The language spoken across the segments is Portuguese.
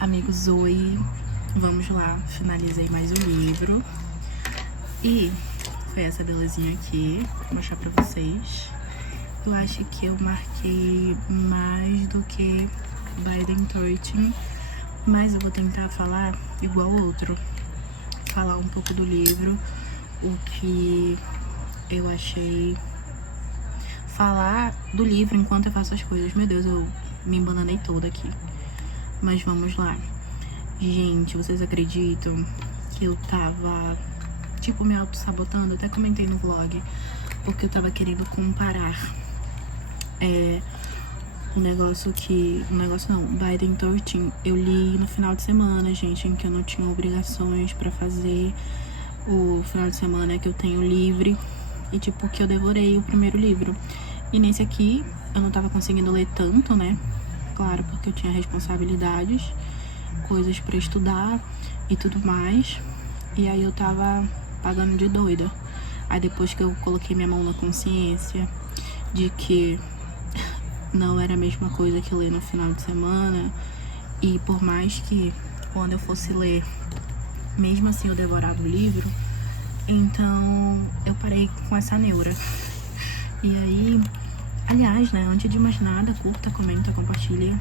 Amigos, oi, vamos lá, finalizei mais um livro e foi essa belezinha aqui, vou mostrar pra vocês. Eu acho que eu marquei mais do que Biden 13, mas eu vou tentar falar igual outro, falar um pouco do livro, o que eu achei, falar do livro enquanto eu faço as coisas. Meu Deus, eu me embananei toda aqui. Mas vamos lá. Gente, vocês acreditam que eu tava, tipo, me auto-sabotando? Eu até comentei no vlog, porque eu tava querendo comparar um negócio não, Biden 13, eu li no final de semana, gente, em que eu não tinha obrigações pra fazer. O final de semana que eu tenho livre e, tipo, que eu devorei o primeiro livro. E nesse aqui, eu não tava conseguindo ler tanto, né? Claro, porque eu tinha responsabilidades, coisas pra estudar e tudo mais. E aí eu tava pagando de doida. Aí depois que eu coloquei minha mão na consciência de que não era a mesma coisa que ler no final de semana, e por mais que quando eu fosse ler, mesmo assim eu devorava o livro, então eu parei com essa neura. E aí, aliás, né, antes de mais nada, curta, comenta, compartilha,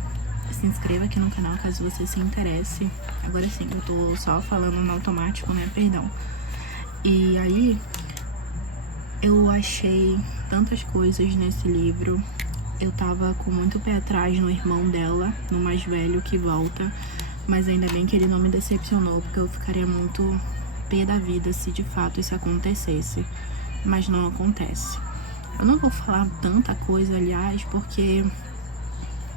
se inscreva aqui no canal caso você se interesse. Agora sim, eu tô só falando no automático, né, perdão. E aí, eu achei tantas coisas nesse livro. Eu tava com muito pé atrás no irmão dela, no mais velho que volta, mas ainda bem que ele não me decepcionou, porque eu ficaria muito pé da vida se de fato isso acontecesse, mas não acontece. Eu não vou falar tanta coisa, aliás, porque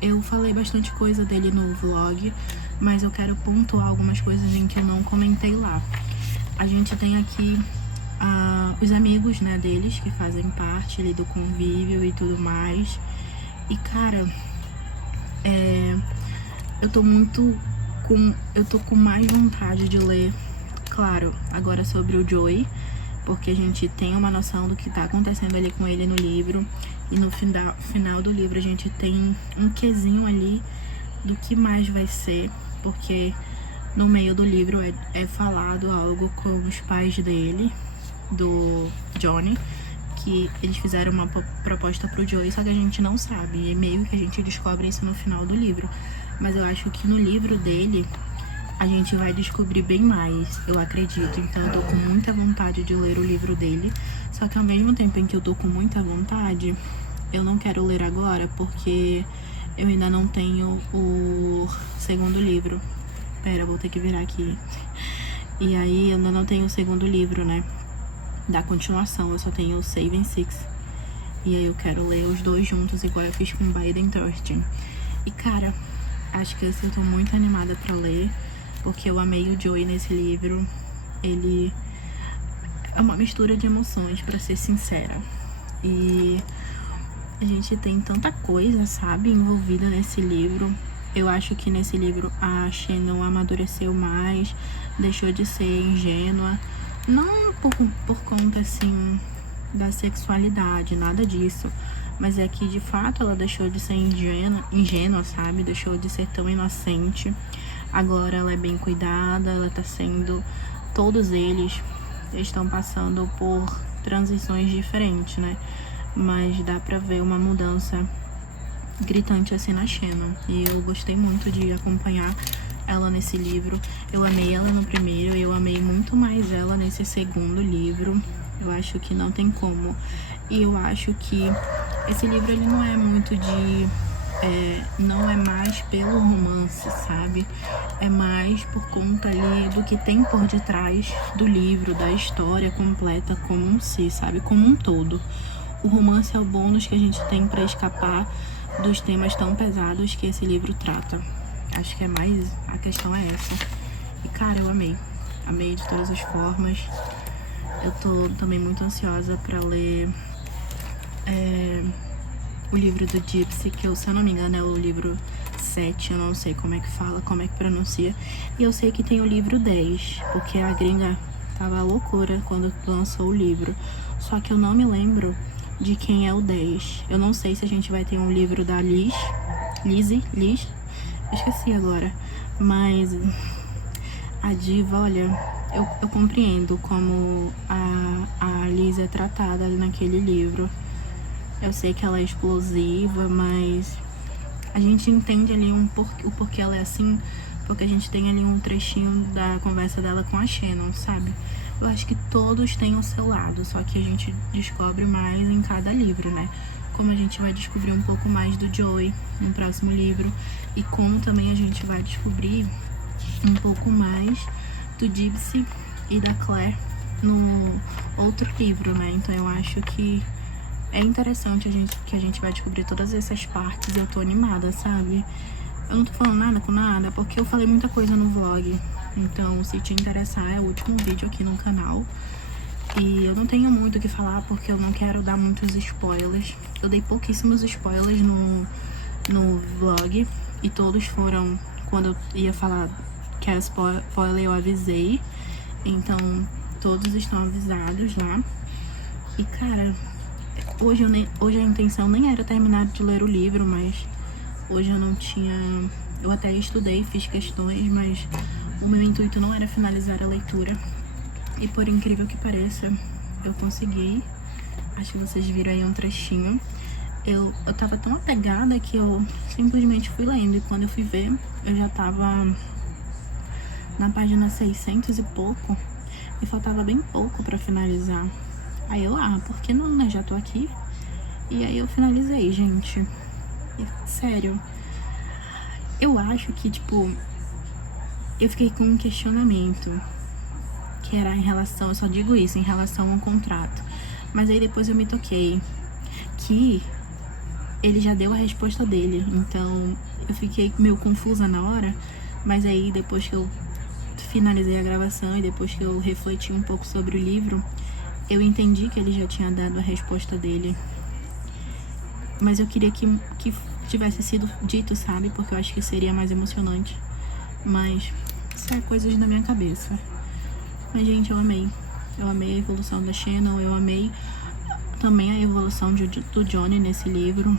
eu falei bastante coisa dele no vlog, mas eu quero pontuar algumas coisas em que eu não comentei lá. A gente tem aqui os amigos, né, deles, que fazem parte ali do convívio e tudo mais. E, cara, eu tô com mais vontade de ler, claro, agora sobre o Joey, porque a gente tem uma noção do que tá acontecendo ali com ele no livro, e no final do livro a gente tem um quezinho ali do que mais vai ser, porque no meio do livro é falado algo com os pais dele, do Johnny, que eles fizeram uma proposta pro Joey, só que a gente não sabe, e meio que a gente descobre isso no final do livro. Mas eu acho que no livro dele a gente vai descobrir bem mais, eu acredito. Então eu tô com muita vontade de ler o livro dele, só que ao mesmo tempo em que eu tô com muita vontade, eu não quero ler agora, porque eu ainda não tenho o segundo livro. Pera, eu vou ter que virar aqui. E aí eu ainda não tenho o segundo livro, né, da continuação, eu só tenho o Saving Six. E aí eu quero ler os dois juntos, igual eu fiz com Biden 13. E, cara, acho que eu tô muito animada pra ler, porque eu amei o Joey nesse livro. Ele é uma mistura de emoções, pra ser sincera. E a gente tem tanta coisa, sabe, envolvida nesse livro. Eu acho que nesse livro a Shannon amadureceu mais, deixou de ser ingênua. Não por conta, assim, da sexualidade, nada disso. Mas é que, de fato, ela deixou de ser ingênua, sabe? Deixou de ser tão inocente. Agora ela é bem cuidada, ela tá sendo... Todos eles estão passando por transições diferentes, né? Mas dá pra ver uma mudança gritante, assim, na Shannon. E eu gostei muito de acompanhar ela nesse livro. Eu amei ela no primeiro, eu amei muito mais ela nesse segundo livro. Eu acho que não tem como. E eu acho que esse livro, ele não é muito de... não é mais pelo romance, sabe? É mais por conta ali do que tem por detrás do livro, da história completa como um si, sabe? Como um todo. O romance é o bônus que a gente tem pra escapar dos temas tão pesados que esse livro trata. Acho que é mais... a questão é essa. E, cara, eu amei. Amei de todas as formas. Eu tô também muito ansiosa pra ler o livro do Gypsy, que eu, se eu não me engano, é o livro 7. Eu não sei como é que fala, como é que pronuncia. E eu sei que tem o livro 10, porque a gringa tava loucura quando lançou o livro. Só que eu não me lembro de quem é o 10. Eu não sei se a gente vai ter um livro da Liz, esqueci agora. Mas a diva, olha, eu compreendo como a Liz é tratada naquele livro. Eu sei que ela é explosiva, mas a gente entende ali o porquê ela é assim, porque a gente tem ali um trechinho da conversa dela com a Shannon, sabe? Eu acho que todos têm o seu lado, só que a gente descobre mais em cada livro, né? Como a gente vai descobrir um pouco mais do Joey no próximo livro, e como também a gente vai descobrir um pouco mais do Gypsy e da Claire no outro livro, né? Então eu acho que é interessante que a gente vai descobrir todas essas partes e eu tô animada, sabe? Eu não tô falando nada com nada, porque eu falei muita coisa no vlog. Então, se te interessar, é o último vídeo aqui no canal. E eu não tenho muito o que falar, porque eu não quero dar muitos spoilers. Eu dei pouquíssimos spoilers no vlog, e todos foram quando eu ia falar que era spoiler, eu avisei. Então, todos estão avisados lá. E, cara, hoje a intenção nem era terminar de ler o livro, mas hoje eu não tinha... Eu até estudei, fiz questões, mas o meu intuito não era finalizar a leitura. E por incrível que pareça, eu consegui. Acho que vocês viram aí um trechinho. Eu tava tão apegada que eu simplesmente fui lendo. E quando eu fui ver, eu já tava na página 600 e pouco. E faltava bem pouco pra finalizar. Aí eu, por que não, né? Já tô aqui. E aí eu finalizei, gente. E, sério. Eu acho que, tipo, eu fiquei com um questionamento. Que era em relação, eu só digo isso, em relação ao contrato. Mas aí depois eu me toquei que ele já deu a resposta dele. Então eu fiquei meio confusa na hora. Mas aí depois que eu finalizei a gravação e depois que eu refleti um pouco sobre o livro, eu entendi que ele já tinha dado a resposta dele. Mas eu queria que tivesse sido dito, sabe? Porque eu acho que seria mais emocionante. Mas isso é coisas na minha cabeça. Mas, gente, eu amei. Eu amei a evolução da Shannon. Eu amei também a evolução do Johnny nesse livro.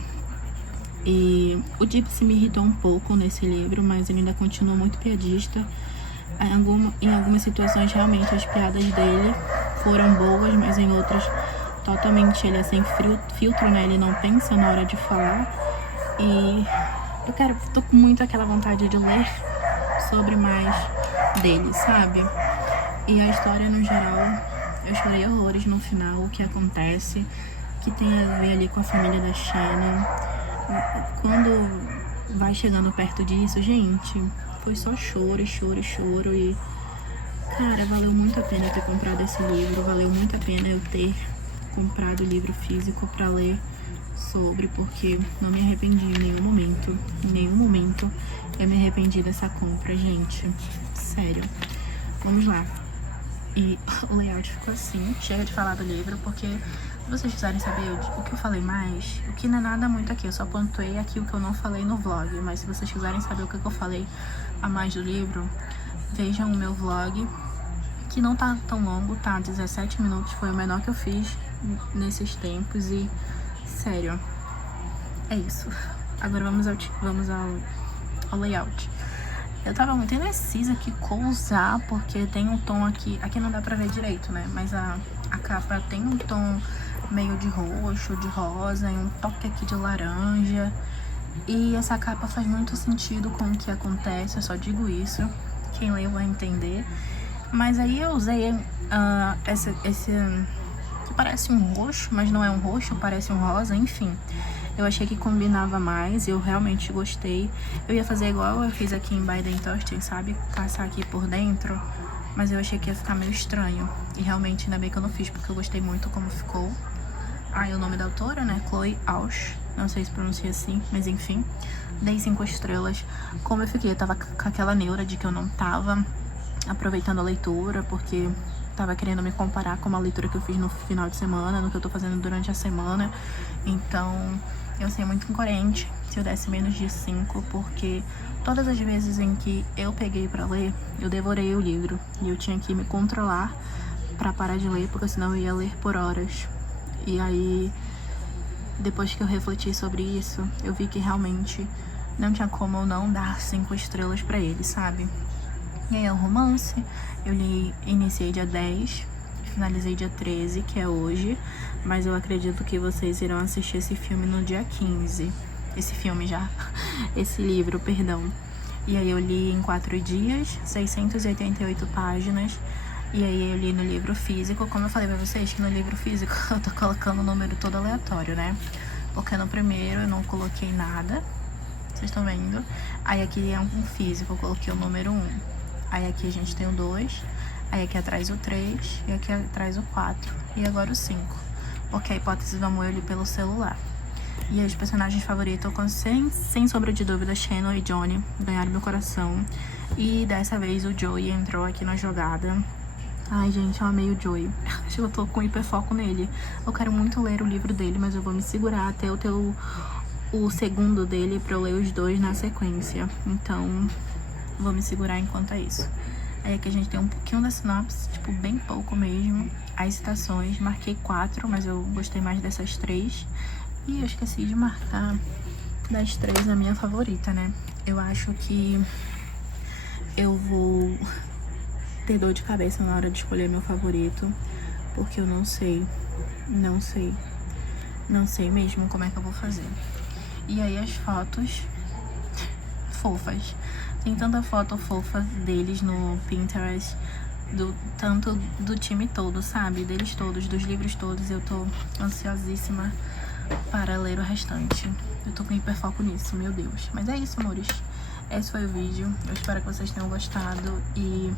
E o Gypsy me irritou um pouco nesse livro, mas ele ainda continua muito piadista. Em algumas situações, realmente, as piadas dele foram boas, mas em outras, totalmente, ele é sem filtro, né? Ele não pensa na hora de falar. E tô com muito aquela vontade de ler sobre mais dele, sabe? E a história, no geral, eu chorei horrores no final, o que acontece, que tem a ver ali com a família da Shannon. Quando vai chegando perto disso, gente, foi só choro e, cara, valeu muito a pena eu ter comprado esse livro, valeu muito a pena eu ter comprado o livro físico pra ler sobre, porque não me arrependi em nenhum momento eu me arrependi dessa compra, gente, sério. Vamos lá. E o layout ficou assim. Chega de falar do livro, porque se vocês quiserem saber o que eu falei mais, o que não é nada muito aqui, eu só pontuei aqui o que eu não falei no vlog. Mas se vocês quiserem saber o que eu falei a mais do livro, vejam o meu vlog, que não tá tão longo, tá? 17 minutos, foi o menor que eu fiz nesses tempos. E, sério, é isso. Agora vamos ao layout. Eu tava muito indecisa que cor usar, porque tem um tom aqui não dá pra ver direito, né? Mas a capa tem um tom meio de roxo, de rosa, e um toque aqui de laranja. E essa capa faz muito sentido com o que acontece, eu só digo isso. Quem leu vai entender. Mas aí eu usei esse que parece um roxo, mas não é um roxo, parece um rosa, enfim. Eu achei que combinava mais, eu realmente gostei. Eu ia fazer igual eu fiz aqui em Biden Toasting, sabe? Passar aqui por dentro, mas eu achei que ia ficar meio estranho. E realmente, ainda bem que eu não fiz, porque eu gostei muito como ficou. Aí o nome da autora, né? Chloe Ausch. Não sei se pronuncia assim, mas enfim. Dei 5 estrelas. Como eu fiquei, eu tava com aquela neura de que eu não tava aproveitando a leitura, porque tava querendo me comparar com uma leitura que eu fiz no final de semana, no que eu tô fazendo durante a semana. Então, eu sei muito incoerente se eu desse menos de 5, porque todas as vezes em que eu peguei pra ler, eu devorei o livro. E eu tinha que me controlar pra parar de ler, porque senão eu ia ler por horas. E aí, depois que eu refleti sobre isso, eu vi que realmente não tinha como eu não dar 5 estrelas pra ele, sabe? E aí é um romance, eu iniciei dia 10, finalizei dia 13, que é hoje, mas eu acredito que vocês irão assistir esse filme no dia 15. Esse livro, perdão. E aí eu li em 4 dias, 688 páginas. E aí eu li no livro físico. Como eu falei pra vocês, que no livro físico eu tô colocando o número todo aleatório, né? Porque no primeiro eu não coloquei nada, vocês estão vendo? Aí aqui é um físico, eu coloquei o número 1. Aí aqui a gente tem o 2, aí aqui atrás o 3, e aqui atrás o 4, e agora o 5. Porque a hipótese do amor eu li pelo celular. E aí os personagens favoritos, sem sombra de dúvida, Shannon e Johnny ganharam meu coração. E dessa vez o Joey entrou aqui na jogada. Ai, gente, eu amei o Joey. Acho que eu tô com hiperfoco nele. Eu quero muito ler o livro dele, mas eu vou me segurar até eu ter o segundo dele pra eu ler os 2 na sequência. Então, vou me segurar enquanto é isso. Aí aqui a gente tem um pouquinho da sinopse, tipo, bem pouco mesmo. As citações, marquei 4, mas eu gostei mais dessas 3. E eu esqueci de marcar das 3 a minha favorita, né? Eu acho que eu vou ter dor de cabeça na hora de escolher meu favorito, porque eu não sei mesmo como é que eu vou fazer. E aí as fotos fofas. Tem tanta foto fofa deles no Pinterest, tanto do time todo, sabe? Deles todos, dos livros todos. Eu tô ansiosíssima para ler o restante. Eu tô com hiperfoco nisso, meu Deus. Mas é isso, amores. Esse foi o vídeo. Eu espero que vocês tenham gostado e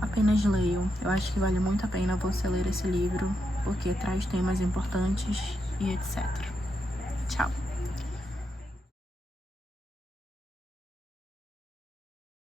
apenas leiam. Eu acho que vale muito a pena você ler esse livro, porque traz temas importantes e etc.